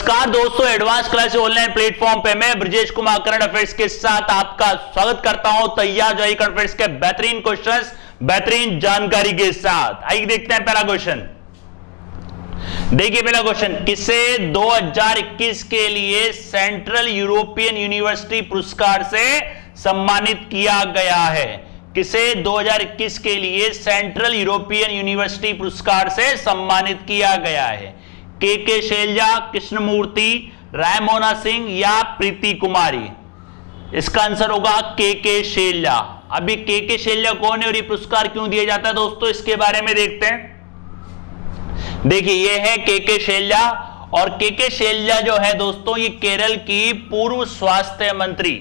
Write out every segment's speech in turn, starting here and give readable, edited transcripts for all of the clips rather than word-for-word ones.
नमस्कार दोस्तों, advance class online platform पे मैं ब्रजेश कुमार करंट अफेयर्स के साथ आपका स्वागत करता हूं। तैयार जो करंट अफेयर्स के बेहतरीन क्वेश्चंस, बेहतरीन जानकारी के साथ। आइए देखते हैं पहला क्वेश्चन। देखिए पहला क्वेश्चन, किसे 2021 के लिए सेंट्रल यूरोपियन यूनिवर्सिटी पुरस्कार से सम्मानित किया गया है? किसे 2021 के लिए सेंट्रल यूरोपियन यूनिवर्सिटी पुरस्कार से सम्मानित किया गया है? के शैलजा, कृष्णमूर्ति, रायमोना सिंह या प्रीति कुमारी? इसका आंसर होगा के शैलजा। अभी के शैलजा कौन है और ये पुरस्कार क्यों दिया जाता है दोस्तों, इसके बारे में देखते हैं। देखिए ये है के शैलजा, और के शैलजा जो है दोस्तों ये केरल की पूर्व स्वास्थ्य मंत्री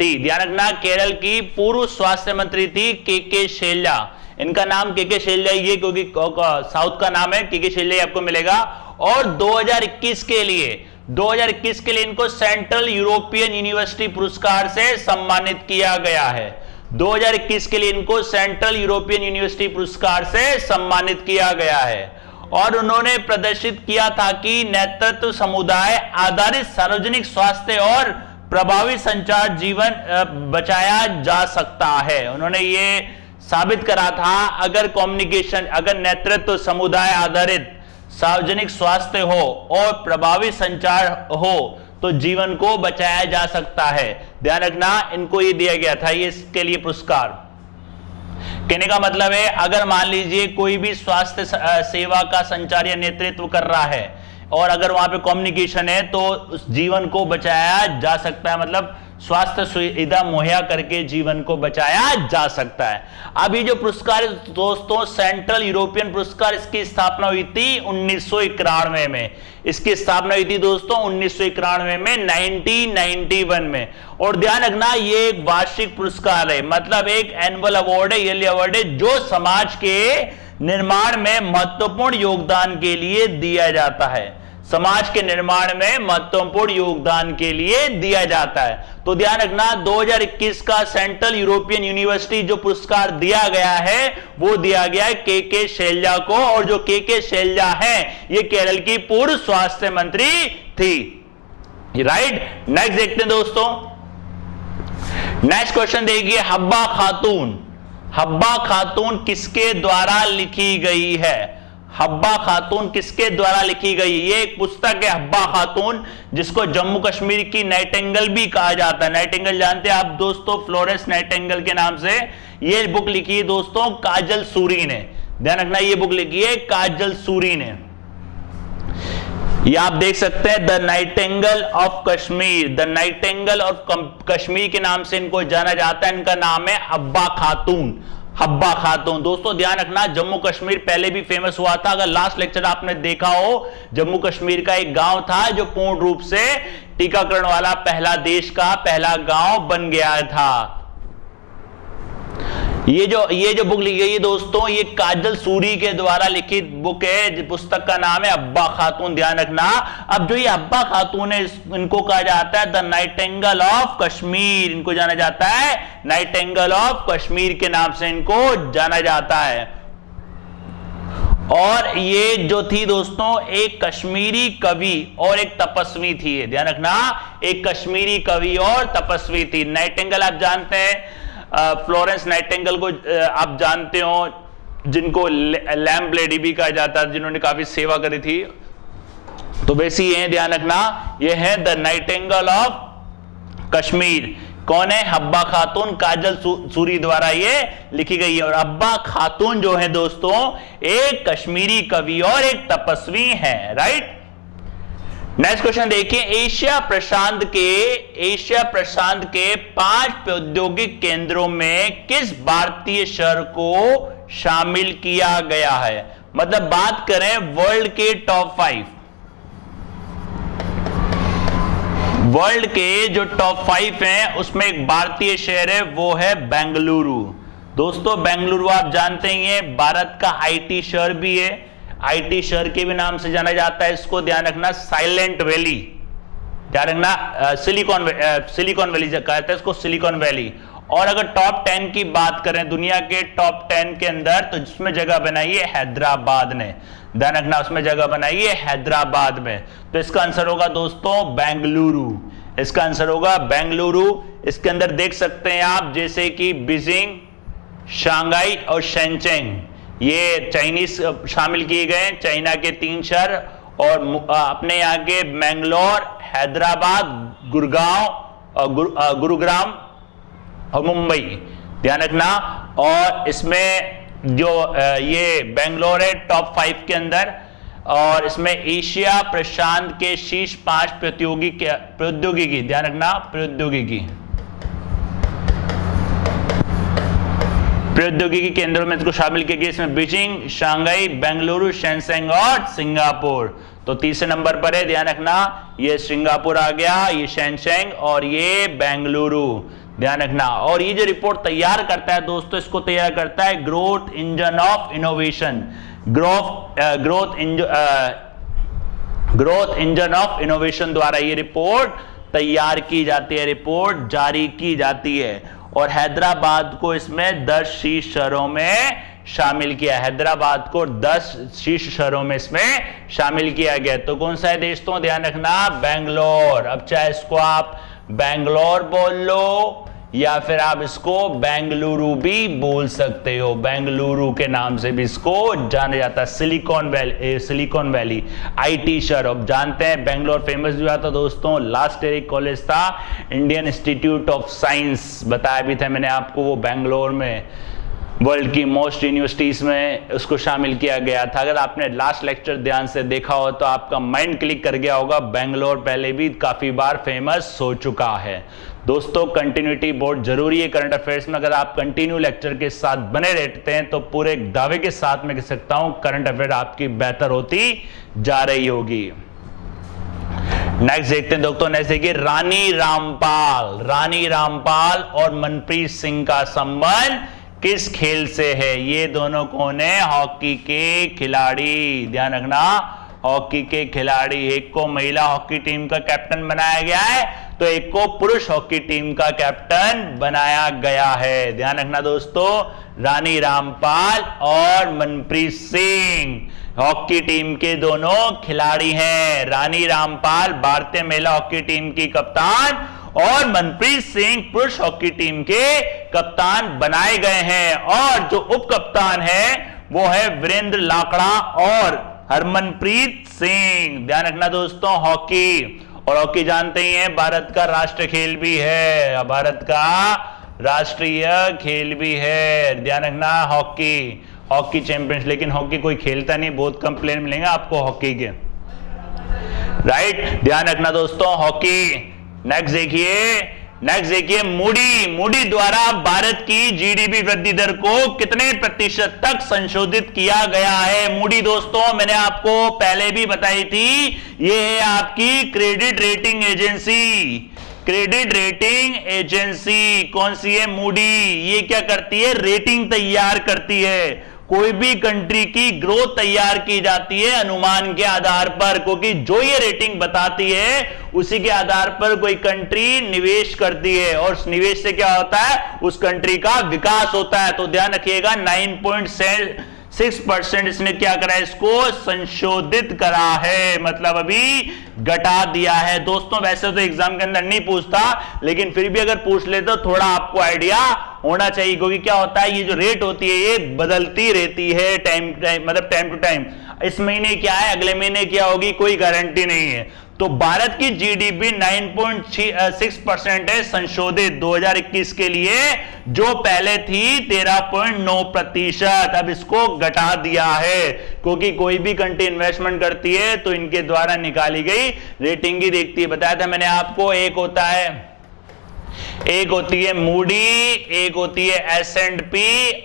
थी। ध्यान रखना, केरल की पूर्व स्वास्थ्य मंत्री थी के शैलजा। इनका नाम के शैलजा ये क्योंकि साउथ का नाम है, के शैलजा आपको मिलेगा। और 2021 के लिए इनको सेंट्रल यूरोपियन यूनिवर्सिटी पुरस्कार से सम्मानित किया गया है। 2021 के लिए इनको सेंट्रल यूरोपियन यूनिवर्सिटी पुरस्कार से सम्मानित किया गया है। और उन्होंने प्रदर्शित किया था कि नेतृत्व समुदाय आधारित सार्वजनिक स्वास्थ्य और प्रभावी संचार जीवन बचाया जा सकता है। उन्होंने ये साबित करा था अगर नेतृत्व समुदाय आधारित सार्वजनिक स्वास्थ्य हो और प्रभावी संचार हो तो जीवन को बचाया जा सकता है। ध्यान रखना, इनको ये दिया गया था ये इसके लिए पुरस्कार। कहने का मतलब है अगर मान लीजिए कोई भी स्वास्थ्य सेवा का संचार या नेतृत्व कर रहा है और अगर वहां पे कम्युनिकेशन है तो उस जीवन को बचाया जा सकता है, मतलब स्वास्थ्य सुविधा मुहैया करके जीवन को बचाया जा सकता है। अभी जो पुरस्कार दोस्तों सेंट्रल यूरोपियन पुरस्कार, इसकी स्थापना हुई थी 1991 में। इसकी स्थापना हुई थी दोस्तों 1991 में, 1991 में। और ध्यान रखना ये एक वार्षिक पुरस्कार है, मतलब एक एनुअल अवार्ड है, ईयरली अवार्ड है, जो समाज के निर्माण में महत्वपूर्ण योगदान के लिए दिया जाता है। समाज के निर्माण में महत्वपूर्ण योगदान के लिए दिया जाता है। तो ध्यान रखना 2021 का सेंट्रल यूरोपियन यूनिवर्सिटी जो पुरस्कार दिया गया है वो दिया गया है के शैलजा को। और जो के शैलजा है ये केरल की पूर्व स्वास्थ्य मंत्री थी। राइट, नेक्स्ट देखते हैं दोस्तों। नेक्स्ट क्वेश्चन देखिए, हब्बा खातून किसके द्वारा लिखी गई है? हब्बा खातून किसके द्वारा लिखी गई? ये एक पुस्तक है हब्बा खातून, जिसको जम्मू कश्मीर की नाइटिंगेल भी कहा जाता है। नाइटिंगेल जानते हैं आप दोस्तों, फ्लोरेंस नाइटिंगेल के नाम से। ये बुक लिखी है दोस्तों काजल सूरी ने। ध्यान रखना ये बुक लिखी है काजल सूरी ने। ये आप देख सकते हैं the Nightingale of Kashmir. The Nightingale of Kashmir के नाम से इनको जाना जाता है। इनका नाम है हब्बा खातून। दोस्तों ध्यान रखना जम्मू कश्मीर पहले भी फेमस हुआ था। अगर लास्ट लेक्चर आपने देखा हो, जम्मू कश्मीर का एक गांव था जो पूर्ण रूप से टीकाकरण वाला देश का पहला गांव बन गया था। ये जो बुक लिखी गई है दोस्तों, ये काजल सूरी के द्वारा लिखित बुक है। पुस्तक का नाम है हब्बा खातून। ध्यान रखना, अब जो ये हब्बा खातून है इनको कहा जाता है द नाइटिंगेल ऑफ कश्मीर। इनको जाना जाता है नाइटिंगेल ऑफ कश्मीर के नाम से इनको जाना जाता है। और ये जो थी दोस्तों एक कश्मीरी कवि और एक तपस्वी थी। ध्यान रखना, एक कश्मीरी कवि और तपस्वी थी। नाइटिंगेल आप जानते हैं, फ्लोरेंस नाइटिंगेल को आप जानते हो, जिनको लैम्प लेडी भी कहा जाता है, जिन्होंने काफी सेवा करी थी। तो वैसे ये ध्यान रखना, ये है द नाइटिंगेल ऑफ कश्मीर। कौन है? हब्बा खातून, काजल सूरी द्वारा ये लिखी गई है। और हब्बा खातून जो है दोस्तों एक कश्मीरी कवि और एक तपस्वी है। राइट, नेक्स्ट क्वेश्चन देखिए, एशिया प्रशांत के 5 औद्योगिक केंद्रों में किस भारतीय शहर को शामिल किया गया है? मतलब बात करें वर्ल्ड के टॉप 5, वर्ल्ड के जो टॉप 5 हैं उसमें एक भारतीय शहर है, वो है बेंगलुरु। दोस्तों बेंगलुरु आप जानते ही हैं भारत का आईटी शहर भी है, आईटी शहर के भी नाम से जाना जाता है इसको। ध्यान रखना, साइलेंट वैली, ध्यान रखना, सिलिकॉन वैली कहते हैं इसको, सिलिकॉन वैली। और अगर टॉप 10 की बात करें दुनिया के टॉप 10 के अंदर, तो जिसमें जगह बनाई है हैदराबाद ने, ध्यान रखना उसमें जगह बनाई है हैदराबाद में। तो इसका आंसर होगा दोस्तों बेंगलुरु, इसका आंसर होगा बेंगलुरु। इसके अंदर देख सकते हैं आप जैसे कि बीजिंग, शंघाई और शेंचेंग, ये चाइनीज शामिल किए गए, चाइना के 3 शहर, और अपने यहाँ के मैंगलोर, हैदराबाद, गुरुग्राम और मुंबई, ध्यान रखना। और इसमें जो ये बेंगलोर है टॉप 5 के अंदर, और इसमें एशिया प्रशांत के शीर्ष 5 प्रौद्योगिकी, ध्यान रखना प्रौद्योगिकी केंद्रों में इसको शामिल किया गया। इसमें बीजिंग, शंघाई, बेंगलुरु, शेंशेंग और सिंगापुर। तो तीसरे नंबर पर है, ध्यान रखना, ये सिंगापुर आ गया, ये शेंशेंग और ये बेंगलुरु, ध्यान रखना। और ये जो रिपोर्ट तैयार करता है दोस्तों, इसको तैयार करता है growth engine of innovation, growth engine of innovation द्वारा ये रिपोर्ट तैयार की जाती है, रिपोर्ट जारी की जाती है। और हैदराबाद को इसमें 10 शीर्ष शहरों में शामिल किया, हैदराबाद को 10 शीर्ष शहरों में इसमें शामिल किया गया। तो कौन सा है दोस्तों, ध्यान रखना बेंगलोर। अब चाहे इसको आप बेंगलोर बोल लो या फिर आप इसको बेंगलुरु भी बोल सकते हो, बेंगलुरु के नाम से भी इसको जाना जाता है। सिलिकॉन वैली आईटी शहर। अब जानते हैं बेंगलोर फेमस भी हुआ था दोस्तों, लास्ट ईयर एक कॉलेज था इंडियन इंस्टीट्यूट ऑफ साइंस, बताया भी था मैंने आपको, वो बेंगलोर में वर्ल्ड की मोस्ट यूनिवर्सिटीज में उसको शामिल किया गया था। अगर आपने लास्ट लेक्चर ध्यान से देखा हो तो आपका माइंड क्लिक कर गया होगा, बेंगलोर पहले भी काफी बार फेमस हो चुका है। दोस्तों कंटिन्यूटी बहुत जरूरी है करंट अफेयर्स में, अगर आप कंटिन्यू लेक्चर के साथ बने रहते हैं तो पूरे दावे के साथ मैं कह सकता हूं करंट अफेयर आपकी बेहतर होती जा रही होगी। नेक्स्ट देखते हैं दोस्तों, नेक्स्ट देखिए रानी रामपाल और मनप्रीत सिंह का संबंध किस खेल से है। ये दोनों कौन है, हॉकी के खिलाड़ी, ध्यान रखना हॉकी के खिलाड़ी। एक को महिला हॉकी टीम का कैप्टन बनाया गया है, तो एक को पुरुष हॉकी टीम का कैप्टन बनाया गया है, ध्यान रखना दोस्तों। रानी रामपाल और मनप्रीत सिंह हॉकी टीम के दोनों खिलाड़ी हैं। रानी रामपाल भारतीय महिला हॉकी टीम की कप्तान और मनप्रीत सिंह पुरुष हॉकी टीम के कप्तान बनाए गए हैं। और जो उप कप्तान है वो है वीरेंद्र लाकड़ा और हरमनप्रीत सिंह, ध्यान रखना दोस्तों। हॉकी, और हॉकी जानते ही हैं भारत का राष्ट्रीय खेल भी है, भारत का राष्ट्रीय खेल भी है, ध्यान रखना। हॉकी चैंपियंस, लेकिन हॉकी कोई खेलता नहीं, बहुत कम प्लेयर मिलेंगे आपको हॉकी के, राइट, ध्यान रखना दोस्तों हॉकी। नेक्स्ट देखिए मूडी द्वारा भारत की जीडीपी वृद्धि दर को कितने प्रतिशत तक संशोधित किया गया है। मूडी दोस्तों मैंने आपको पहले भी बताई थी, ये है आपकी क्रेडिट रेटिंग एजेंसी। कौन सी है, मूडी। ये क्या करती है, रेटिंग तैयार करती है। कोई भी कंट्री की ग्रोथ तैयार की जाती है अनुमान के आधार पर, क्योंकि जो ये रेटिंग बताती है उसी के आधार पर कोई कंट्री निवेश करती है, और निवेश से क्या होता है, उस कंट्री का विकास होता है। तो ध्यान रखिएगा 9.6% इसने क्या करा है, इसको संशोधित करा है, मतलब अभी घटा दिया है। दोस्तों वैसे तो एग्जाम के अंदर नहीं पूछता, लेकिन फिर भी अगर पूछ ले तो थोड़ा आपको आइडिया होना चाहिए, क्योंकि क्या होता है, ये जो रेट होती है ये बदलती रहती है टाइम टू टाइम। इस महीने क्या है, अगले महीने क्या होगी, कोई गारंटी नहीं है। तो भारत की जीडीपी 9.6% है संशोधित 2021 के लिए, जो पहले थी 13.9%। अब इसको घटा दिया है, क्योंकि कोई भी कंट्री इन्वेस्टमेंट करती है तो इनके द्वारा निकाली गई रेटिंग ही देखती है। बताया था मैंने आपको, एक होती है मूडी, एक होती है S&P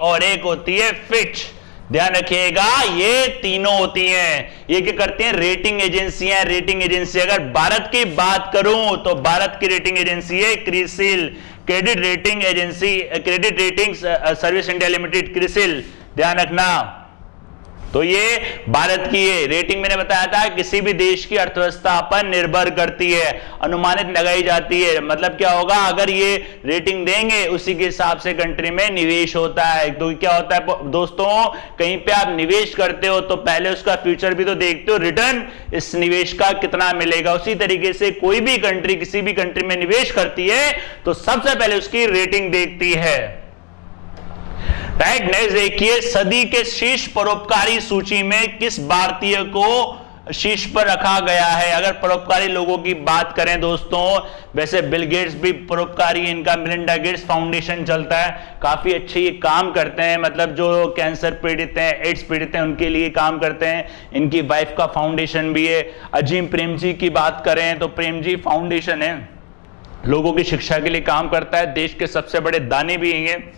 और एक होती है फिच। ध्यान रखिएगा ये तीनों होती हैं। ये क्या करती हैं, रेटिंग एजेंसियां। रेटिंग एजेंसी अगर भारत की बात करूं तो भारत की रेटिंग एजेंसी है CRISIL, credit rating agency, credit rating service India limited, CRISIL, ध्यान रखना। तो ये भारत की ये रेटिंग मैंने बताया था किसी भी देश की अर्थव्यवस्था पर निर्भर करती है, अनुमानित लगाई जाती है। मतलब क्या होगा, अगर ये रेटिंग देंगे उसी के हिसाब से कंट्री में निवेश होता है। तो क्या होता है दोस्तों, कहीं पे आप निवेश करते हो तो पहले उसका फ्यूचर भी तो देखते हो, रिटर्न इस निवेश का कितना मिलेगा। उसी तरीके से कोई भी कंट्री किसी भी कंट्री में निवेश करती है तो सबसे पहले उसकी रेटिंग देखती है। राइट, नेक्स्ट देखिए, सदी के शीर्ष परोपकारी सूची में किस भारतीय को शीर्ष पर रखा गया है। अगर परोपकारी लोगों की बात करें दोस्तों, वैसे बिल गेट्स भी परोपकारी, इनका मिलिंडा गेट्स फाउंडेशन चलता है, काफी अच्छे ये काम करते हैं। मतलब जो कैंसर पीड़ित हैं, एड्स पीड़ित हैं, उनके लिए काम करते हैं। इनकी वाइफ का फाउंडेशन भी है। अजीम प्रेमजी की बात करें तो प्रेमजी फाउंडेशन है, लोगों की शिक्षा के लिए काम करता है। देश के सबसे बड़े दानी भी हैं।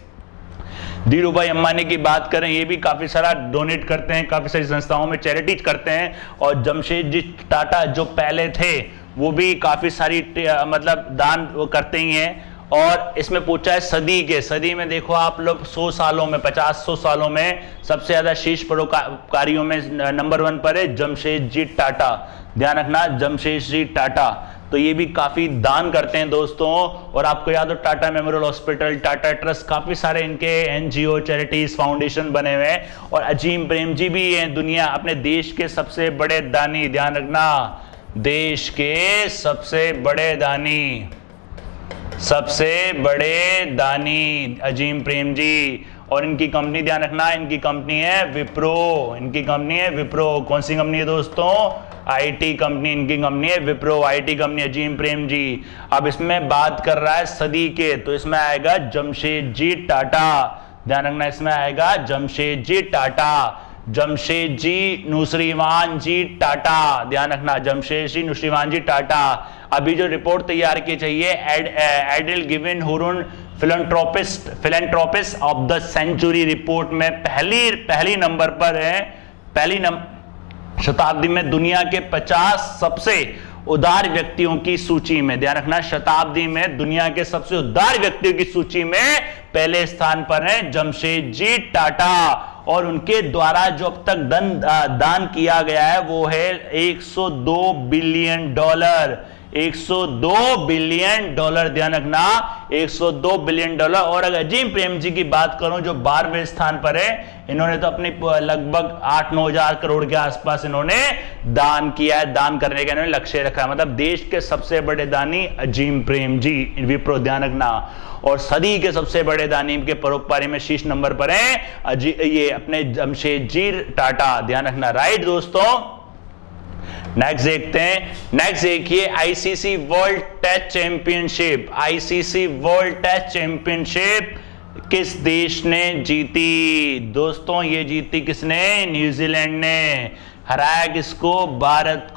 धीरू भाई अंबानी की बात करें, ये भी काफी सारा डोनेट करते हैं, काफी सारी संस्थाओं में चैरिटीज करते हैं। और जमशेदजी टाटा जो पहले थे वो भी काफी सारी मतलब दान करते ही हैं। और इसमें पूछा है सदी में देखो आप लोग 100 सालों में 50-100 सालों में सबसे ज्यादा शीर्ष परोपकारियों में नंबर 1 पर है जमशेदजी टाटा। ध्यान रखना, जमशेदजी टाटा। तो ये भी काफी दान करते हैं दोस्तों। और आपको याद हो Tata memorial hospital, Tata trust, काफी सारे इनके एनजीओ चैरिटीज फाउंडेशन बने हुए हैं। और अजीम प्रेमजी भी हैं दुनिया अपने देश के सबसे बड़े दानी। ध्यान रखना, देश के सबसे बड़े दानी अजीम प्रेमजी। और इनकी कंपनी, ध्यान रखना, इनकी कंपनी है विप्रो। कौन सी कंपनी है दोस्तों? IT company. इनकी कंपनी है विप्रो, आईटी कंपनी, अजीम प्रेमजी। अब इसमें बात कर रहा है सदी के, तो इसमें आएगा जमशेदजी टाटा। ध्यान रखना, इसमें आएगा जमशेदजी टाटा, जमशेदजी नुस्रीवान जी टाटा। ध्यान रखना, जमशेदजी नुस्रीवान जी टाटा। अभी जो रिपोर्ट तैयार की चाहिए EdelGive Hurun philanthropist of the century report में पहली नंबर पर है। शताब्दी में दुनिया के 50 सबसे उदार व्यक्तियों की सूची में, ध्यान रखना, शताब्दी में दुनिया के सबसे उदार व्यक्तियों की सूची में पहले स्थान पर है जमशेदजी टाटा। और उनके द्वारा जो अब तक दान किया गया है वो है $102 बिलियन। 102 billion dollar. ध्यान रखना, 102 बिलियन डॉलर। और अगर अजीम प्रेमजी की बात करूं जो 12वें स्थान पर है, इन्होंने तो अपनी लगभग 8-9 हजार करोड़ के आसपास इन्होंने दान किया है। दान करने का इन्होंने लक्ष्य रखा है। मतलब देश के सबसे बड़े दानी अजीम प्रेमजी, विप्रो। ध्यान रखना, और सदी के सबसे बड़े दानी के परोपकारी में शीर्ष नंबर पर है ये अपने जमशेदजी टाटा। ध्यान रखना, राइट दोस्तों। नेक्स्ट देखते हैं, नेक्स्ट देखिए, ICC world test championship. ICC world test championship किस देश ने जीती दोस्तों? ये जीती किसने? न्यूजीलैंड ने। हराया किसको? भारत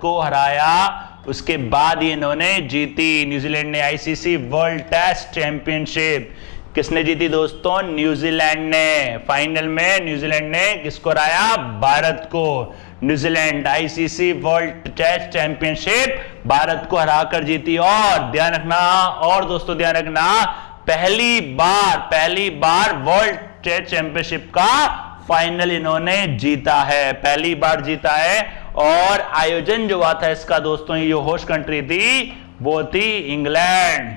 को हराया। उसके बाद ये इन्होंने जीती, न्यूजीलैंड ने आईसीसी वर्ल्ड टेस्ट चैंपियनशिप। किसने जीती दोस्तों? न्यूजीलैंड ने। फाइनल में न्यूजीलैंड ने किसको हराया? भारत को। New Zealand ICC world test championship Bharat को हराकर जीती। और ध्यान रखना, और दोस्तों ध्यान रखना, पहली बार वर्ल्ड टेस्ट चैंपियनशिप का फाइनल इन्होंने जीता है, पहली बार जीता है। और आयोजन जो हुआ था इसका दोस्तों, ये जो होस्ट कंट्री थी वो थी England.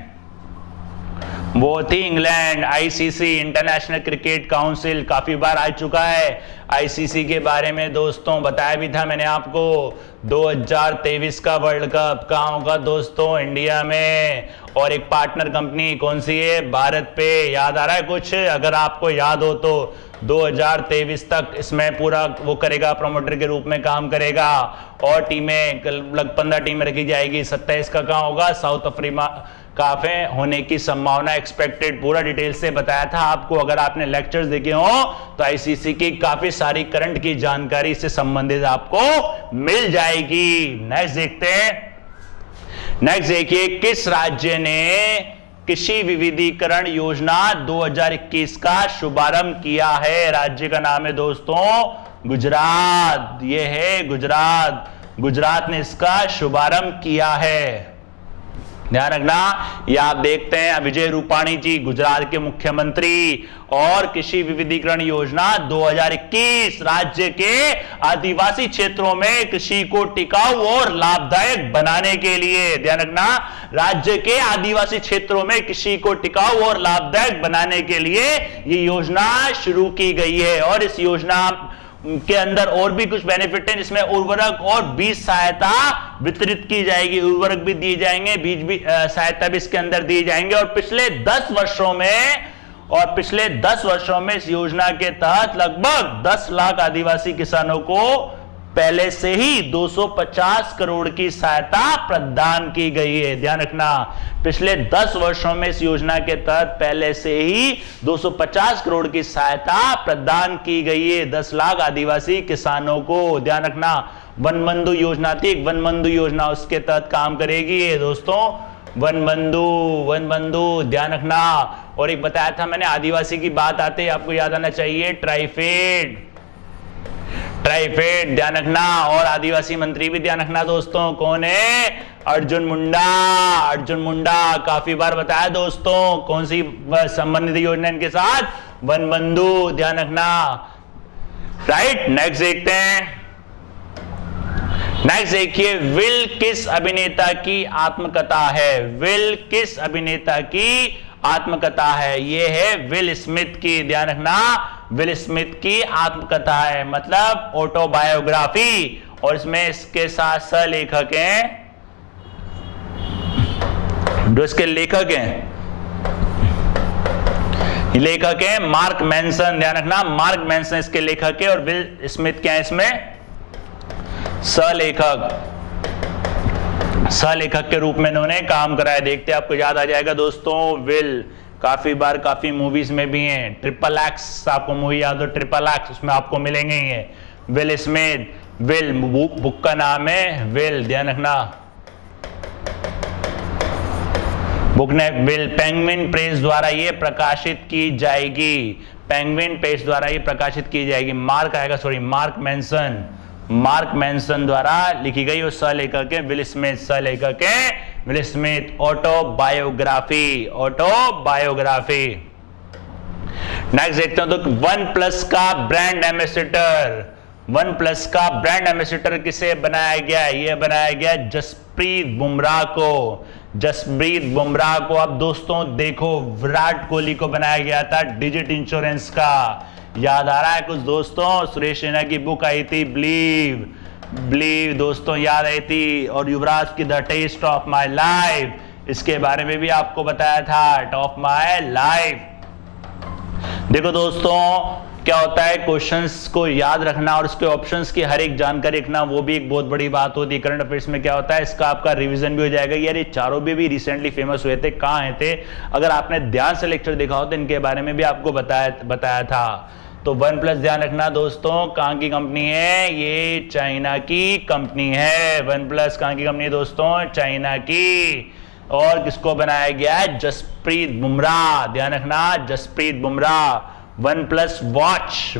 ICC international cricket council काफी बार आ चुका है। आईसीसी के बारे में दोस्तों बताया भी था मैंने आपको। 2023 का वर्ल्ड कप कहाँ होगा दोस्तों? इंडिया में। और एक पार्टनर कंपनी कौन सी है? भारत पे। याद आ रहा है कुछ? अगर आपको याद हो तो 2023 तक इसमें पूरा वो करेगा, प्रमोटर के रूप में काम करेगा। और टीमें लगभग 15 टीमें रखी जाएगी। 27 का कहाँ होगा? साउथ अफ्रीका काफी होने की संभावना एक्सपेक्टेड। पूरा डिटेल से बताया था आपको। अगर आपने लेक्चर्स देखे हो तो आईसीसी की काफी सारी करंट की जानकारी से संबंधित आपको मिल जाएगी। नेक्स्ट देखते हैं, नेक्स्ट देखिए, किस राज्य ने कृषि विविधीकरण योजना 2021 का शुभारंभ किया है? राज्य का नाम है दोस्तों गुजरात। ये है गुजरात ने इसका शुभारंभ किया है। ध्यान रखना। ये आप देखते हैं विजय रूपाणी जी गुजरात के मुख्यमंत्री, और कृषि विविधीकरण योजना 2021 राज्य के आदिवासी क्षेत्रों में कृषि को टिकाऊ और लाभदायक बनाने के लिए, ध्यान रखना, राज्य के आदिवासी क्षेत्रों में कृषि को टिकाऊ और लाभदायक बनाने के लिए ये योजना शुरू की गई है। और इस योजना के अंदर और भी कुछ बेनिफिट हैं, जिसमें उर्वरक और बीज सहायता वितरित की जाएगी, उर्वरक भी दिए जाएंगे, बीज भी सहायता भी इसके अंदर दिए जाएंगे। और पिछले 10 वर्षों में इस योजना के तहत लगभग 10 लाख आदिवासी किसानों को पहले से ही 250 करोड़ की सहायता प्रदान की गई है। ध्यान रखना, पिछले 10 वर्षों में इस योजना के तहत पहले से ही 250 करोड़ की सहायता प्रदान की गई है 10 लाख आदिवासी किसानों को। ध्यान रखना, वन बंधु योजना थी, वन बंधु योजना उसके तहत काम करेगी ये दोस्तों, वन बंधु, ध्यान रखना। और एक बताया था मैंने, आदिवासी की बात आते ही आपको याद आना चाहिए ट्राइफेड, ध्यान रखना। और आदिवासी मंत्री भी ध्यान रखना दोस्तों, कौन है? अर्जुन मुंडा, काफी बार बताया दोस्तों। कौन सी संबंधित योजना इनके साथ? वन बंधु, ध्यान रखना, राइट। नेक्स्ट देखते हैं, नेक्स्ट देखिए, विल किस अभिनेता की आत्मकथा है? विल किस अभिनेता की आत्मकथा है? ये है विल स्मिथ की, ध्यान रखना, विल स्मिथ की आत्मकथा है, मतलब ऑटोबायोग्राफी। और इसमें इसके साथ सहलेखक हैं, जो इसके लेखक हैं मार्क मैनसन, ध्यान रखना, मार्क मैनसन इसके लेखक है, और विल स्मिथ क्या है इसमें? सहलेखक के रूप में इन्होंने काम कराया। देखते आपको याद आ जाएगा दोस्तों, विल काफी बार काफी मूवीज में भी हैं। ट्रिपल एक्स, आपको मूवी याद हो ट्रिपल एक्स, उसमें आपको मिलेंगे ही है विल स्मिथ। विल बुक का नाम है विल, ध्यान रखना, बुक ने विल पेंगुइन प्रेस द्वारा ये प्रकाशित की जाएगी, पेंगुइन प्रेस द्वारा ये प्रकाशित की जाएगी। मार्क मैनसन द्वारा लिखी गई, और सहलेखक है विल स्मिथ, सहलेखक है विल स्मिथ। ऑटोबायोग्राफी। नेक्स्ट देखते हैं तो वन प्लस का ब्रांड एम्बेसडर किसे बनाया गया? ये बनाया गया जसप्रीत बुमराह को। अब दोस्तों देखो, विराट कोहली को बनाया गया था डिजिट इंश्योरेंस का, याद आ रहा है कुछ दोस्तों? सुरेश रैना की बुक आई थी बिलीव दोस्तों, याद आई थी। और युवराज की the test of my life, इसके बारे में भी आपको बताया था, टॉप माई लाइफ। देखो दोस्तों, क्या होता है, क्वेश्चंस को याद रखना और उसके ऑप्शंस की हर एक जानकारी रखना, वो भी एक बहुत बड़ी बात होती है। करंट अफेयर्स में क्या होता है, इसका आपका रिवीजन भी हो जाएगा। यार ये चारों भी रिसेंटली फेमस हुए थे, कहाँ आए थे? अगर आपने ध्यान से लेक्चर देखा हो तो इनके बारे में भी आपको बताया था। तो वन प्लस ध्यान रखना दोस्तों, कहाँ की कंपनी है? ये चाइना की कंपनी है। वन प्लस कहाँ की कंपनी है दोस्तों? चाइना की। और किसको बनाया गया है? जसप्रीत बुमराह, ध्यान रखना, Jasprit Bumrah. OnePlus watch,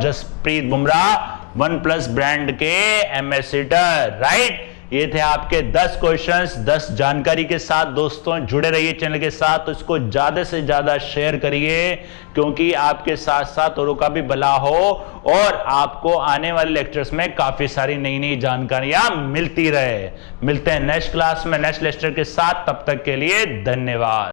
Jasprit Bumrah, OnePlus brand के एम्बेसडर, राइट। ये थे आपके 10 क्वेश्चंस 10 जानकारी के साथ। दोस्तों जुड़े रहिए चैनल के साथ, तो इसको ज्यादा से ज्यादा शेयर करिए, क्योंकि आपके साथ साथ औरों का भी भला हो और आपको आने वाले लेक्चर्स में काफी सारी नई नई जानकारियां मिलती रहे। मिलते हैं नेक्स्ट क्लास में नेक्स्ट लेक्चर के साथ, तब तक के लिए धन्यवाद।